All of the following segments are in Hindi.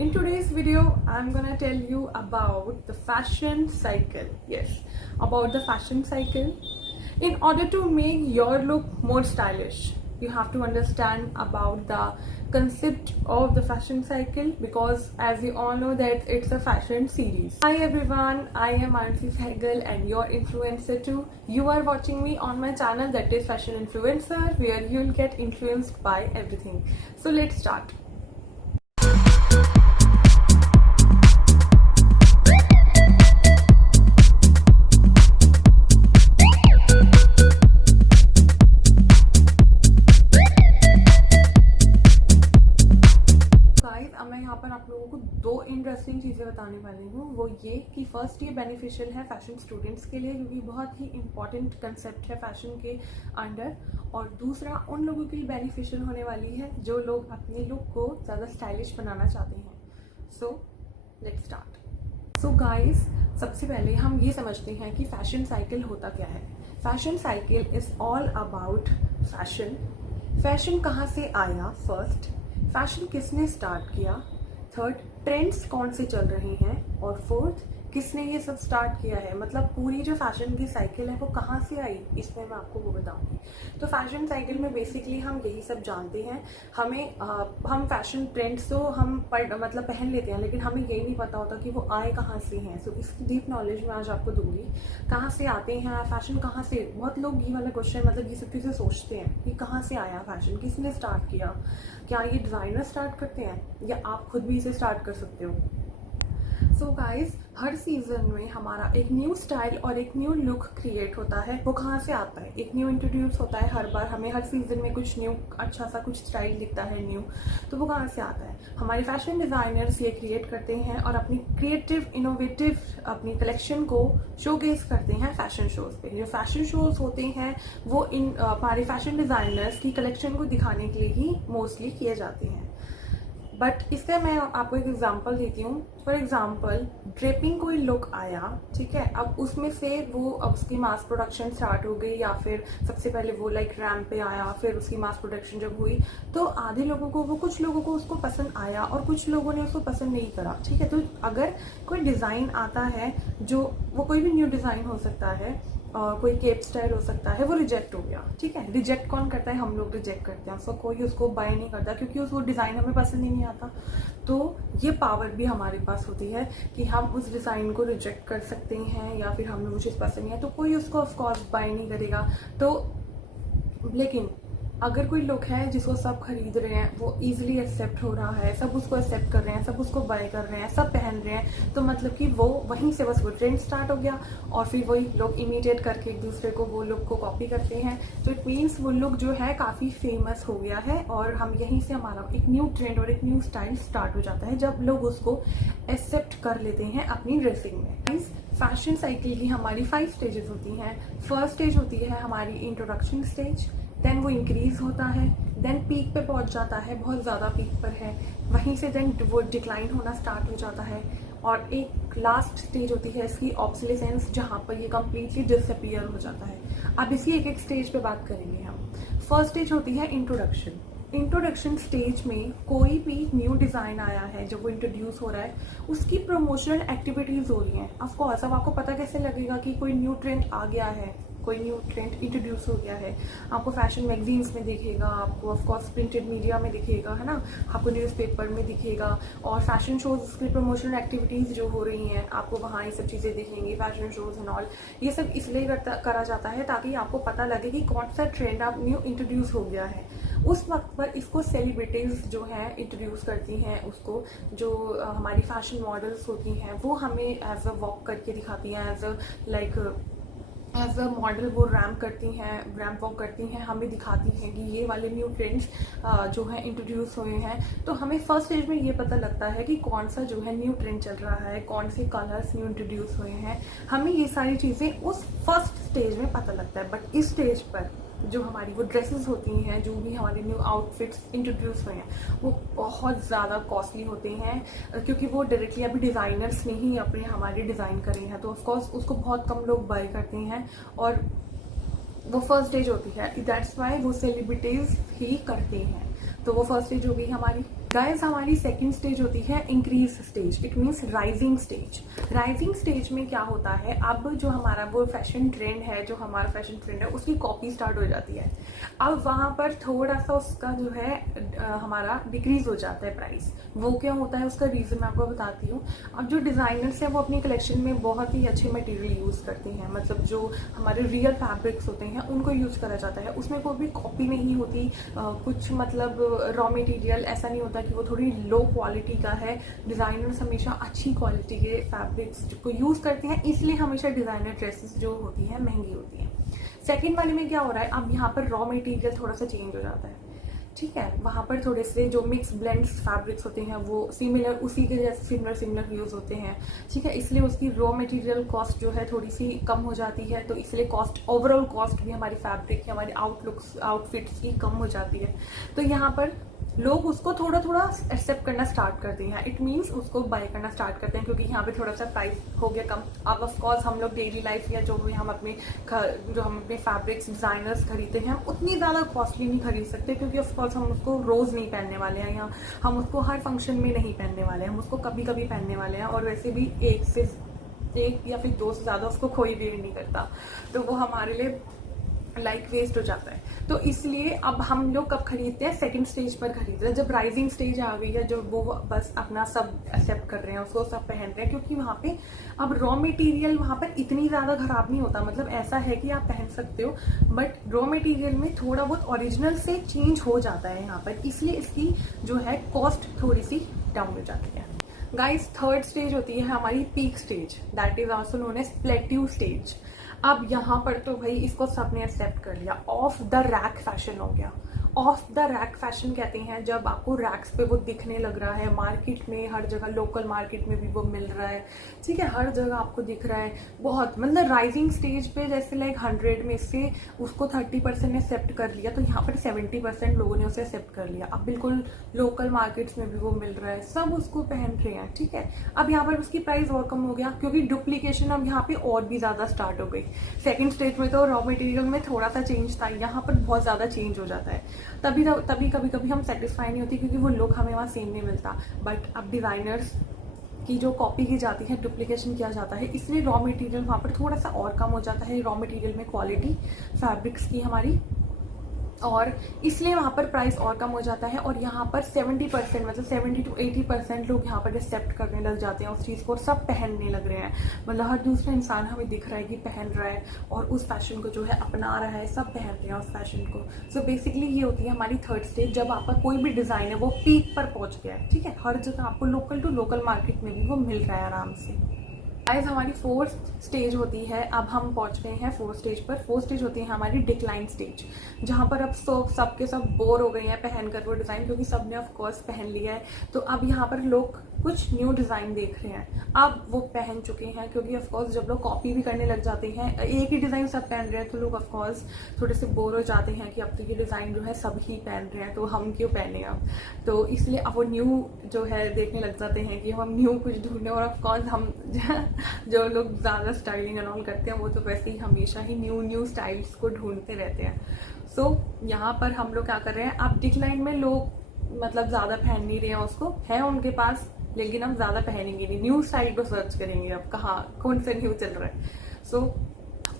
In today's video, I'm gonna tell you about the fashion cycle. Yes, about the fashion cycle. In order to make your look more stylish, you have to understand about the concept of the fashion cycle, because as you all know that it's a fashion series. Hi everyone, I am Mansi Sehgal and your influencer too. You are watching me on my channel, that is Fashion Influencer, where you'll get influenced by everything. So let's start. अब मैं यहाँ पर आप लोगों को दो इंटरेस्टिंग चीज़ें बताने वाली हूँ। वो ये कि फर्स्ट ये बेनिफिशियल है फैशन स्टूडेंट्स के लिए, क्योंकि बहुत ही इंपॉर्टेंट कंसेप्ट है फैशन के अंडर, और दूसरा उन लोगों के लिए बेनिफिशियल होने वाली है जो लोग अपने लुक को ज़्यादा स्टाइलिश बनाना चाहते हैं। So let's start. So guys, सबसे पहले हम ये समझते हैं कि फैशन साइकिल होता क्या है। Fashion cycle is all about fashion. Fashion कहाँ से आया, फर्स्ट फैशन किसने स्टार्ट किया, थर्ड ट्रेंड्स कौन से चल रहे हैं, और फोर्थ किसने ये सब स्टार्ट किया है। मतलब पूरी जो फैशन की साइकिल है वो कहाँ से आई, इसमें मैं आपको वो बताऊंगी। तो फैशन साइकिल में बेसिकली हम यही सब जानते हैं। हम फैशन ट्रेंड्स तो हम मतलब पहन लेते हैं, लेकिन हमें यही नहीं पता होता कि वो आए कहाँ से हैं। सो इसकी डीप नॉलेज मैं आज आपको दूंगी, कहाँ से आते हैं फैशन, कहाँ से। बहुत लोग ये वाला क्वेश्चन, मतलब ये सब चीज़ें सोचते हैं कि कहाँ से आया फैशन, किसने स्टार्ट किया, क्या ये डिज़ाइनर स्टार्ट करते हैं या आप खुद भी इसे स्टार्ट कर सकते हो। सो गाइज, हर सीजन में हमारा एक न्यू स्टाइल और एक न्यू लुक क्रिएट होता है। वो कहाँ से आता है, एक न्यू इंट्रोड्यूस होता है हर बार। हमें हर सीजन में कुछ न्यू अच्छा सा कुछ स्टाइल दिखता है न्यू, तो वो कहाँ से आता है। हमारे फैशन डिज़ाइनर्स ये क्रिएट करते हैं और अपनी क्रिएटिव इनोवेटिव अपनी कलेक्शन को शोकेस करते हैं फैशन शोज पे। जो फैशन शोज होते हैं वो इन हमारे फैशन डिज़ाइनर्स की कलेक्शन को दिखाने के लिए ही मोस्टली किए जाते हैं। बट इसका मैं आपको एक एग्जांपल देती हूँ। फॉर एग्जांपल, ड्रेपिंग कोई लुक आया, ठीक है, अब उसमें से वो अब उसकी मास प्रोडक्शन स्टार्ट हो गई, या फिर सबसे पहले वो लाइक रैम पे आया, फिर उसकी मास प्रोडक्शन जब हुई तो आधे लोगों को कुछ लोगों को उसको पसंद आया और कुछ लोगों ने उसको पसंद नहीं करा, ठीक है। तो अगर कोई डिज़ाइन आता है, जो वो कोई भी न्यू डिज़ाइन हो सकता है, कोई केप स्टाइल हो सकता है, वो रिजेक्ट हो गया, ठीक है। रिजेक्ट कौन करता है, हम लोग रिजेक्ट करते हैं। सो कोई उसको बाय नहीं करता क्योंकि उसको डिज़ाइन हमें पसंद ही नहीं आता। तो ये पावर भी हमारे पास होती है कि हम उस डिज़ाइन को रिजेक्ट कर सकते हैं, या फिर हमें वो चीज़ पसंद नहीं है तो कोई उसको ऑफकोर्स बाय नहीं करेगा। तो लेकिन अगर कोई लुक है जिसको सब खरीद रहे हैं, वो इजीली एक्सेप्ट हो रहा है, सब उसको एक्सेप्ट कर रहे हैं, सब उसको बाय कर रहे हैं, सब पहन रहे हैं, तो मतलब कि वो वहीं से बस वो ट्रेंड स्टार्ट हो गया और फिर वही लोग इमिटेट करके एक दूसरे को वो लुक को कॉपी करते हैं। तो इट मीन्स वो लुक जो है काफ़ी फेमस हो गया है, और हम यहीं से हमारा एक न्यू ट्रेंड और एक न्यू स्टाइल स्टार्ट हो जाता है जब लोग उसको एक्सेप्ट कर लेते हैं अपनी ड्रेसिंग में। फैशन साइकिल की हमारी 5 स्टेजेस होती हैं। फर्स्ट स्टेज होती है हमारी इंट्रोडक्शन स्टेज, देन वो इंक्रीज होता है, देन पीक पे पहुंच जाता है, बहुत ज़्यादा पीक पर है, वहीं से देन वो डिक्लाइन होना स्टार्ट हो जाता है, और एक लास्ट स्टेज होती है इसकी ऑब्सोलेसेंस, जहाँ पर ये कम्प्लीटली डिसअपीयर हो जाता है। अब इसी एक स्टेज पे बात करेंगे हम। फर्स्ट स्टेज होती है इंट्रोडक्शन। इंट्रोडक्शन स्टेज में कोई भी न्यू डिज़ाइन आया है, जब वो इंट्रोड्यूस हो रहा है, उसकी प्रमोशनल एक्टिविटीज़ हो रही हैं। ऑफकोर्स अब आपको पता कैसे लगेगा कि कोई न्यू ट्रेंड आ गया है, कोई न्यू ट्रेंड इंट्रोड्यूस हो गया है। आपको फैशन मैगजीन्स में दिखेगा, आपको ऑफकोर्स प्रिंटेड मीडिया में दिखेगा, है ना, आपको न्यूज़पेपर में दिखेगा, और फैशन शोज की प्रमोशनल एक्टिविटीज़ जो हो रही हैं आपको वहाँ ये सब चीज़ें दिखेंगी, फैशन शोज एंड ऑल। ये सब इसलिए करा जाता है ताकि आपको पता लगे कि कौन सा ट्रेंड आप न्यू इंट्रोड्यूस हो गया है। उस वक्त पर इसको सेलिब्रिटीज़ जो हैं इंट्रोड्यूस करती हैं उसको, जो हमारी फैशन मॉडल्स होती हैं वो हमें एज अ वॉक करके दिखाती हैं, एज अ मॉडल वो रैम्प वॉक करती हैं, हमें दिखाती हैं कि ये वाले न्यू ट्रेंड्स जो हैं इंट्रोड्यूस हुए हैं। तो हमें फर्स्ट स्टेज में ये पता लगता है कि कौन सा जो है न्यू ट्रेंड चल रहा है, कौन से कलर्स न्यू इंट्रोड्यूस हुए हैं, हमें ये सारी चीज़ें उस फर्स्ट स्टेज में पता लगता है। बट इस स्टेज पर जो हमारी वो ड्रेसेस होती हैं, जो भी हमारे न्यू आउटफिट्स इंट्रोड्यूस हुए हैं, वो बहुत ज़्यादा कॉस्टली होते हैं, क्योंकि वो डायरेक्टली अभी डिज़ाइनर्स ने ही अपने हमारे डिज़ाइन करे हैं। तो ऑफकोर्स उसको बहुत कम लोग बाय करते हैं, और वो फर्स्ट स्टेज होती है। दैट्स वाई वो सेलिब्रिटीज़ ही करते हैं। तो वो फर्स्ट स्टेज हो गई हमारी। गाइस हमारी सेकंड स्टेज होती है increase stage, it means rising stage. Rising stage में क्या होता है, अब जो हमारा वो फैशन ट्रेंड है, जो हमारा फैशन ट्रेंड है उसकी कॉपी स्टार्ट हो जाती है। अब वहाँ पर थोड़ा सा उसका जो है हमारा डिक्रीज हो जाता है प्राइस। वो क्या होता है, उसका रीज़न मैं आपको बताती हूँ। अब जो डिज़ाइनर्स हैं वो अपनी कलेक्शन में बहुत ही अच्छे मटेरियल यूज़ करते हैं, मतलब जो हमारे रियल फैब्रिक्स होते हैं उनको यूज़ करा जाता है। उसमें कोई भी कॉपी नहीं होती, कुछ मतलब रॉ मटेरियल ऐसा नहीं होता कि वो थोड़ी लो क्वालिटी का है। डिज़ाइनर्स हमेशा अच्छी क्वालिटी के फैब्रिक्स को यूज़ करते हैं, इसलिए हमेशा डिज़ाइनर ड्रेसेस जो होती हैं महंगी होती हैं। सेकंड वाले में क्या हो रहा है, अब यहाँ पर रॉ मटेरियल थोड़ा सा चेंज हो जाता है, ठीक है। वहाँ पर थोड़े से जो मिक्स ब्लेंड्स फैब्रिक्स होते हैं वो सिमिलर, उसी के जैसे सिमिलर यूज़ होते हैं, ठीक है। इसलिए उसकी रॉ मटेरियल कॉस्ट जो है थोड़ी सी कम हो जाती है, तो इसलिए कॉस्ट, ओवरऑल कॉस्ट भी हमारी फैब्रिक की, हमारी आउटफिट्स की कम हो जाती है। तो यहाँ पर लोग उसको थोड़ा थोड़ा एक्सेप्ट करना स्टार्ट करते हैं, इट मीन्स उसको बाय करना स्टार्ट करते हैं, क्योंकि यहाँ पे थोड़ा सा प्राइस हो गया कम। अब ऑफकोर्स हम लोग डेली लाइफ या जो भी हम अपने फैब्रिक्स डिज़ाइनर्स खरीदते हैं, हम उतनी ज़्यादा कॉस्टली नहीं खरीद सकते, क्योंकि ऑफकोर्स हम उसको रोज़ नहीं पहनने वाले हैं, या हम उसको हर फंक्शन में नहीं पहनने वाले हैं, हम उसको कभी कभी पहनने वाले हैं। और वैसे भी एक या फिर दो से ज़्यादा उसको कोई भी नहीं करता, तो वो हमारे लिए लाइक वेस्ट हो जाता है। तो इसलिए अब हम लोग कब खरीदते हैं, सेकंड स्टेज पर खरीदते हैं, जब राइजिंग स्टेज आ गई है, जब वो बस अपना सब एक्सेप्ट कर रहे हैं, उसको सब पहन रहे हैं, क्योंकि वहाँ पे अब रॉ मटेरियल वहाँ पर इतनी ज़्यादा खराब नहीं होता। मतलब ऐसा है कि आप पहन सकते हो, बट रॉ मटेरियल में थोड़ा बहुत ओरिजिनल से चेंज हो जाता है यहाँ पर, इसलिए इसकी जो है कॉस्ट थोड़ी सी डाउन हो जाती है। गाइस थर्ड स्टेज होती है हमारी peak stage, that is also known as plateau stage. अब यहाँ पर तो भाई इसको सबने एक्सेप्ट कर लिया, ऑफ द रैक फैशन हो गया। ऑफ द रैक फैशन कहते हैं जब आपको रैक्स पे वो दिखने लग रहा है, मार्केट में हर जगह, लोकल मार्केट में भी वो मिल रहा है, ठीक है, हर जगह आपको दिख रहा है बहुत। मतलब राइजिंग स्टेज पे जैसे लाइक 100 में से उसको 30% ने एक्सेप्ट कर लिया, तो यहाँ पर 70% लोगों ने उसे एक्सेप्ट कर लिया। अब बिल्कुल लोकल मार्केट्स में भी वो मिल रहा है, सब उसको पहन रहे हैं, ठीक है। अब यहाँ पर उसकी प्राइस और कम हो गया, क्योंकि डुप्लीकेशन अब यहाँ पे और भी ज़्यादा स्टार्ट हो गई। सेकेंड स्टेज में तो रॉ मटेरियल में थोड़ा सा चेंज था, यहाँ पर बहुत ज़्यादा चेंज हो जाता है। तभी कभी कभी हम सेटिस्फाई नहीं होती, क्योंकि वो लुक हमें वहाँ सेम नहीं मिलता। बट अब डिज़ाइनर्स की जो कॉपी की जाती है, डुप्लीकेशन किया जाता है, इसलिए रॉ मटेरियल वहाँ पर थोड़ा सा और कम हो जाता है, रॉ मटेरियल में क्वालिटी फैब्रिक्स की हमारी, और इसलिए वहाँ पर प्राइस और कम हो जाता है। और यहाँ पर 70% मतलब 70 to 80% लोग यहाँ पर एक्सेप्ट करने लग जाते हैं उस चीज़ को, और सब पहनने लग रहे हैं। मतलब हर दूसरा इंसान हमें दिख रहा है कि पहन रहा है, और उस फैशन को जो है अपना रहा है, सब पहन रहे हैं उस फैशन को। सो बेसिकली ये होती है हमारी थर्ड स्टेज, जब आपका कोई भी डिज़ाइन है वो पीक पर पहुँच गया है, ठीक है, हर जगह आपको लोकल टू लोकल मार्केट में भी वो मिल रहा है आराम से। गाइस हमारी फोर्थ स्टेज होती है, अब हम पहुंच गए हैं फोर्थ स्टेज पर। फोर्थ स्टेज होती है हमारी डिक्लाइन स्टेज, जहां पर अब सब के सब बोर हो गए हैं पहनकर वो डिज़ाइन, क्योंकि सबने ऑफ कोर्स पहन लिया है। तो अब यहाँ पर लोग कुछ न्यू डिज़ाइन देख रहे हैं, अब वो पहन चुके हैं, क्योंकि ऑफ कोर्स जब लोग कॉपी भी करने लग जाते हैं, एक ही डिज़ाइन सब पहन रहे हैं, तो लोग ऑफ कोर्स थोड़े से बोर हो जाते हैं कि अब तो ये डिज़ाइन जो है सब ही पहन रहे हैं, तो हम क्यों पहने अब। तो इसलिए अब वो न्यू जो है देखने लग जाते हैं कि हम न्यू कुछ ढूंढें। और ऑफ कोर्स हम जो लोग ज़्यादा स्टाइलिंग एंड ऑल करते हैं वो तो वैसे ही हमेशा ही न्यू स्टाइल्स को ढूंढते रहते हैं। सो यहाँ पर हम लोग क्या कर रहे हैं, अब डिक्लाइन में लोग मतलब ज़्यादा पहन नहीं रहे हैं, उसको है उनके पास, लेकिन हम ज़्यादा पहनेंगे नहीं, न्यू स्टाइल को सर्च करेंगे अब कहाँ कौन सा न्यू चल रहा है। सो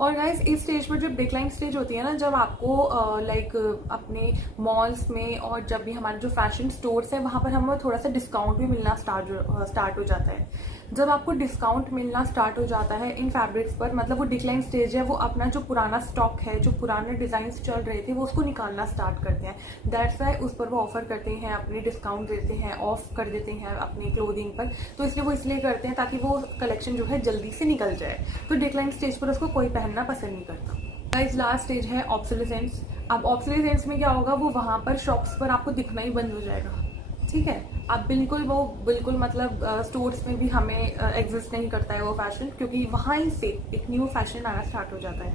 और गाइस इस स्टेज पर जब डिक्लाइन स्टेज होती है ना, जब आपको लाइक अपने मॉल्स में और जब भी हमारे जो फैशन स्टोर्स है वहाँ पर हमें थोड़ा सा डिस्काउंट भी मिलना स्टार्ट हो जाता है। जब आपको डिस्काउंट मिलना स्टार्ट हो जाता है इन फैब्रिक्स पर, मतलब वो डिक्लाइन स्टेज है, वो अपना जो पुराना स्टॉक है, जो पुराने डिजाइन चल रहे थे, वो उसको निकालना स्टार्ट करते हैं। दैट्स वाई उस पर वो ऑफर करते हैं, अपने डिस्काउंट देते हैं, ऑफ कर देते हैं अपनी क्लोथिंग पर। तो इसलिए वो इसलिए करते हैं ताकि वो कलेक्शन जो है जल्दी से निकल जाए। तो डिक्लाइन स्टेज पर उसको कोई पहनना पसंद नहीं करता। गाइस लास्ट स्टेज है ऑब्सोलेसेंस। अब ऑब्सोलेसेंस में क्या होगा, वो वहाँ पर शॉप्स पर आपको दिखना ही बंद हो जाएगा, ठीक है। अब बिल्कुल मतलब स्टोर्स में भी हमें एग्जिस्ट नहीं करता है वो फैशन, क्योंकि वहाँ ही से एक न्यू फैशन आना स्टार्ट हो जाता है।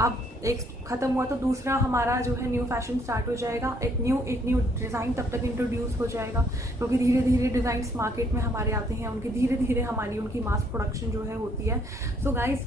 अब एक खत्म हुआ तो दूसरा हमारा जो है न्यू फैशन स्टार्ट हो जाएगा, एक न्यू डिज़ाइन तब तक इंट्रोड्यूस हो जाएगा, क्योंकि धीरे धीरे डिज़ाइंस मार्केट में हमारे आते हैं, उनकी धीरे धीरे उनकी मास प्रोडक्शन जो है होती है। सो गाइस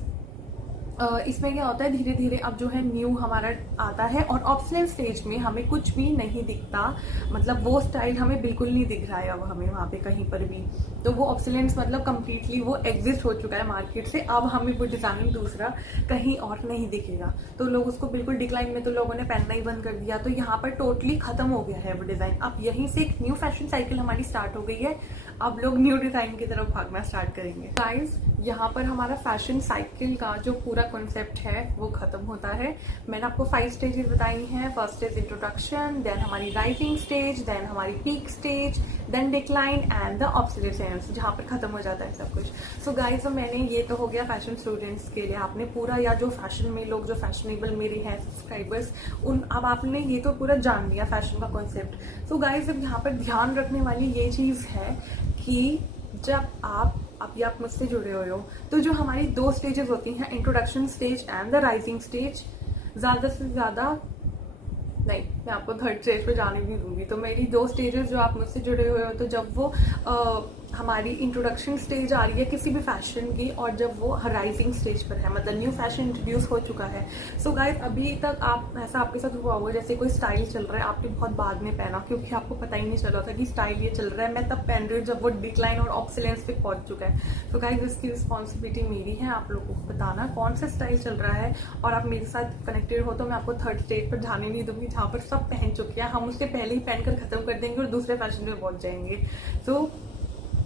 इसमें क्या होता है, धीरे धीरे अब जो है न्यू हमारा आता है और ऑब्सोलेट स्टेज में हमें कुछ भी नहीं दिखता, मतलब वो स्टाइल हमें बिल्कुल नहीं दिख रहा है अब हमें वहाँ पे कहीं पर भी। तो वो ऑब्सोलेंस मतलब कम्प्लीटली वो एग्जिस्ट हो चुका है मार्केट से, अब हमें वो डिज़ाइन दूसरा कहीं और नहीं दिखेगा। तो लोग उसको बिल्कुल डिक्लाइन में, तो लोगों ने पहनना ही बंद कर दिया, तो यहाँ पर टोटली खत्म हो गया है वो डिज़ाइन। अब यहीं से एक न्यू फैशन साइकिल हमारी स्टार्ट हो गई है, अब लोग न्यू डिज़ाइन की तरफ भागना स्टार्ट करेंगे। गाइस, यहाँ पर हमारा फैशन साइकिल का जो पूरा कॉन्सेप्ट है वो खत्म होता है। मैंने आपको 5 स्टेजेस बताई हैं। फर्स्ट इज इंट्रोडक्शन, देन हमारी राइजिंग स्टेज, देन हमारी peak stage, then decline and the obsolescence, जहाँ पर खत्म हो जाता है सब कुछ। सो गाइस, मैंने ये तो हो गया फैशन स्टूडेंट्स के लिए, आपने पूरा, या जो फैशन में लोग जो फैशनेबल मेरे हैं सब्सक्राइबर्स, अब आपने ये तो पूरा जान लिया फैशन का कॉन्सेप्ट। सो गाइस, अब यहाँ पर ध्यान रखने वाली ये चीज़ है कि जब आप मुझसे जुड़े हुए हो, तो जो हमारी 2 स्टेजेस होती हैं, introduction stage and the rising stage, ज़्यादा से ज़्यादा नहीं, मैं आपको 3rd स्टेज पे जाने नहीं दूंगी। तो मेरी 2 स्टेजेस जो आप मुझसे जुड़े हुए हो, तो जब वो हमारी इंट्रोडक्शन स्टेज आ रही है किसी भी फैशन की, और जब वो राइजिंग स्टेज पर है, मतलब न्यू फैशन इंट्रोड्यूस हो चुका है। सो गाइस, अभी तक आप, ऐसा आपके साथ हुआ होगा जैसे कोई स्टाइल चल रहा है, आपने बहुत बाद में पहना क्योंकि आपको पता ही नहीं चला था कि स्टाइल ये चल रहा है, मैं तब पहन रही हूँ जब वो डिक्लाइन और ऑब्सोलेंस पे पहुंच चुका है। तो गाइस, इसकी रिस्पॉन्सिबिलिटी मेरी है आप लोगों को बताना कौन सा स्टाइल चल रहा है, और आप मेरे साथ कनेक्टेड हो तो मैं आपको 3rd स्टेज पर जाने नहीं दूंगी, जहाँ पर सब पहन चुके हैं, हम उससे पहले ही पहनकर खत्म कर देंगे और दूसरे फैशन में पहुंच जाएंगे। सो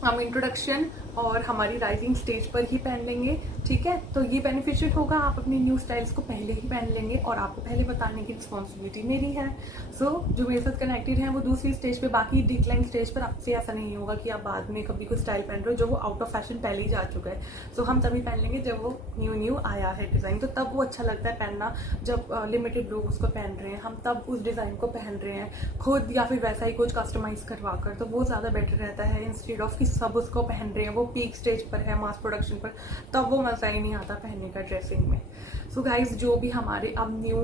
हम इंट्रोडक्शन और हमारी राइजिंग स्टेज पर ही पहन लेंगे, ठीक है। तो ये बेनिफिशियल होगा, आप अपनी न्यू स्टाइल्स को पहले ही पहन लेंगे और आपको पहले बताने की रिस्पॉन्सिबिलिटी मेरी है। सो जो मेरे साथ कनेक्टेड हैं वो दूसरी स्टेज पे, बाकी डिक्लाइन स्टेज पर आपसे ऐसा नहीं होगा कि आप बाद में कभी कोई स्टाइल पहन रहे हो जो वो आउट ऑफ फैशन पहले ही जा चुका है। सो हम तभी पहन लेंगे जब वो न्यू आया है डिज़ाइन, तो तब वो अच्छा लगता है पहनना। जब लिमिटेड लोग उसको पहन रहे हैं, हम तब उस डिज़ाइन को पहन रहे हैं खुद, या फिर वैसा ही कुछ कस्टमाइज करवा कर, तो वो ज़्यादा बेटर रहता है इंस्टेड ऑफ कि सब उसको पहन रहे हैं। वो पीक स्टेज पर है, मास प्रोडक्शन पर, तब वो मजा ही नहीं आता पहनने का ड्रेसिंग में। सो गाइज, जो भी हमारे अब न्यू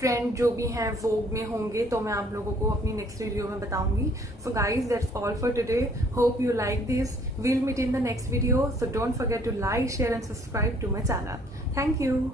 ट्रेंड जो भी हैं वोग में होंगे, तो मैं आप लोगों को अपनी नेक्स्ट वीडियो में बताऊंगी। So guys, that's all for today, hope you like this, will meet in the next video. So don't forget to like, share and subscribe to my channel. Thank you.